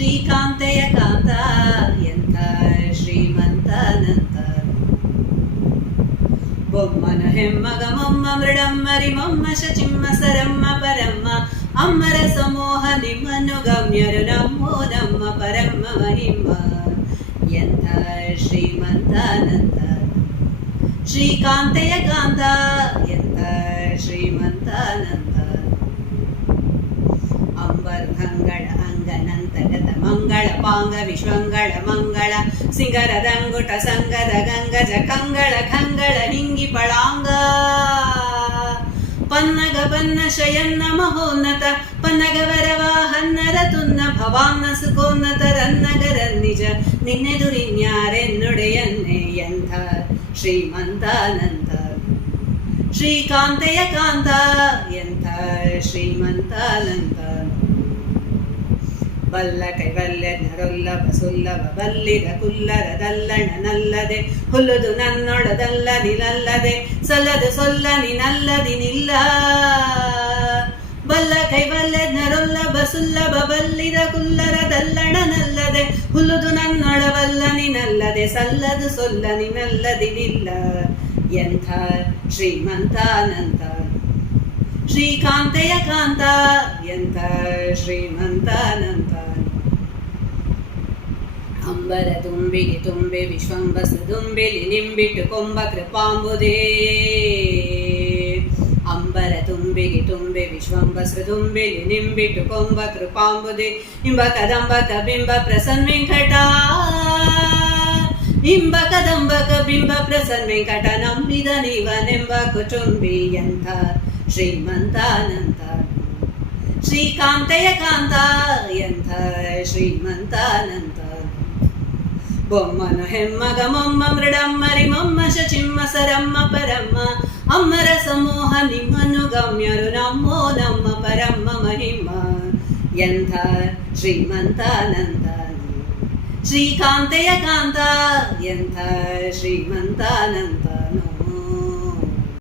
ಶ್ರೀಕಾಂತೆಯ ಕಾಂತ ಎಂಥ ಶ್ರೀಮಂತನಂತ ಬೊಮ್ಮನ ಹೆಮ್ಮಗ ಮೊಮ್ಮ ಮೃಡಮ್ಮರಿ ಮೊಮ್ಮ ಶಚಿಮ್ಮ ಸರಮ್ಮ ಪರಮ್ಮ ಅಮ್ಮರ ಸಮೂಹ ನಿಮ್ಮನ್ನು ಗಮ್ಯರು ನಮ್ಮೋ ನಮ್ಮ ಪರಮ್ಮ ಮಹಿಮ ಎಂಥ ಶ್ರೀಮಂತನಂತ ಶ್ರೀಕಾಂತೆಯ ಕಾಂತ ಎಂಥ ಮಂಗಳ ಪಾಂಗ ವಿಶ್ವಂಗಳ ಮಂಗಳ ಸಿಂಗರದಂಗುಟ ಸಂಗದ, ಗಂಗಜ, ಕಂಗಳ ಖಂಗಳ ಹಿಂಗಿ ಪಳಾಂಗ. ಪನ್ನಗ, ಪನ್ನ, ಶಯನ್ನ, ಮಹೋನ್ನತ, ಪನ್ನಗ ವರವಾಹನ್ನರ ತುನ್ನ, ಭವಾನ್ನ ಸುಖೋನ್ನತ ರನ್ನಗರ, ನಿಜ ನಿನ್ನೆದುರಿನ್ಯಾರೆನ್ನುಡೆಯನ್ನೇ ಎಂಥ ಶ್ರೀಮಂತಾನಂತ. ಶ್ರೀಕಾಂತೆಯ ಕಾಂತ ಎಂಥ ಶ್ರೀಮಂತಾನಂತ. ಬಲ್ಲ ಕೈವಲ್ಯ ನರೊಲ್ಲ ಬಸುಲ್ಲ ಬಲ್ಲಿದ ಕುಲ್ಲರದಲ್ಲಣನಲ್ಲದೆ ಹುಲ್ಲುದು ನನ್ನೊಡದಲ್ಲ ನಿನಲ್ಲದೆ ಸಲ್ಲದು ಸೊಲ್ಲ ನಿನಲ್ಲದಿನಿಲ್ಲ ಬಲ್ಲ ಕೈವಲ್ಯ ನರೊಲ್ಲ ಬಸುಲ್ಲ ಬಲ್ಲಿದ ಕುಲ್ಲರದಲ್ಲಣನಲ್ಲದೆ ಹುಲ್ಲುದು ನನ್ನೊಳವಲ್ಲ ನಿನಲ್ಲದೆ ಸಲ್ಲದು ಸೊಲ್ಲ ನಿನಲ್ಲದಿನಿಲ್ಲ ಎಂಥ ಶ್ರೀಮಂತಾನಂತ ಶ್ರೀಕಾಂತೆಯ ಕಾಂತ, ಎಂತ ಶ್ರೀಮಂತಾನಂತ. ಅಂಬರ ತುಂಬಿಗೆ ತುಂಬೆ ವಿಶ್ವಂಬಸ ತುಂಬಿಲಿ ನಿಂಬಿಟ್ಟು ಕೊಂಬ ಕೃಪಾಂಬುದೇ. ಅಂಬರ ತುಂಬಿಗೆ ತುಂಬೆ ವಿಶ್ವಂಬಸ ತುಂಬಿಲಿ ನಿಂಬಿಟ್ಟು ಕೊಂಬ ಕೃಪಾಂಬುದೇ. ಇಂಬ ಕದಂಬಕ ಬಿಂಬ ಪ್ರಸನ್ ವೆಂಕಟ. ಇಂಬ ಕದಂಬಕ ಬಿಂಬ ಪ್ರಸನ್ ವೆಂಕಟ, ನಂಬಿದ ನೀವನೆಂಬ ಕುಟುಂಬಿ ಎಂಥ ಶ್ರೀಮಂತಾನಂತ ಶ್ರೀಕಾಂತೆಯ ಕಾಂತ ಎಂಥ ಶ್ರೀಮಂತಾನಂತ ಬೊಮ್ಮನು ಹೆಮ್ಮಗ ಮೊಮ್ಮ ಮೃಡಮ್ಮರಿ ಮೊಮ್ಮ ಶಚಿಮ್ಮ ಸರಮ್ಮ ಪರಮ್ಮ ಅಮ್ಮರ ಸಮೂಹ ನಿಮ್ಮನ್ನು ಗಮ್ಯರು ನಮ್ಮೋ ನಮ್ಮ ಪರಮ್ಮ ಮಹಿಮ ಎಂಥ ಶ್ರೀಮಂತಾನಂತ ಶ್ರೀಕಾಂತೆಯ ಕಾಂತ ಎಂಥ ಶ್ರೀಮಂತಾನಂತನು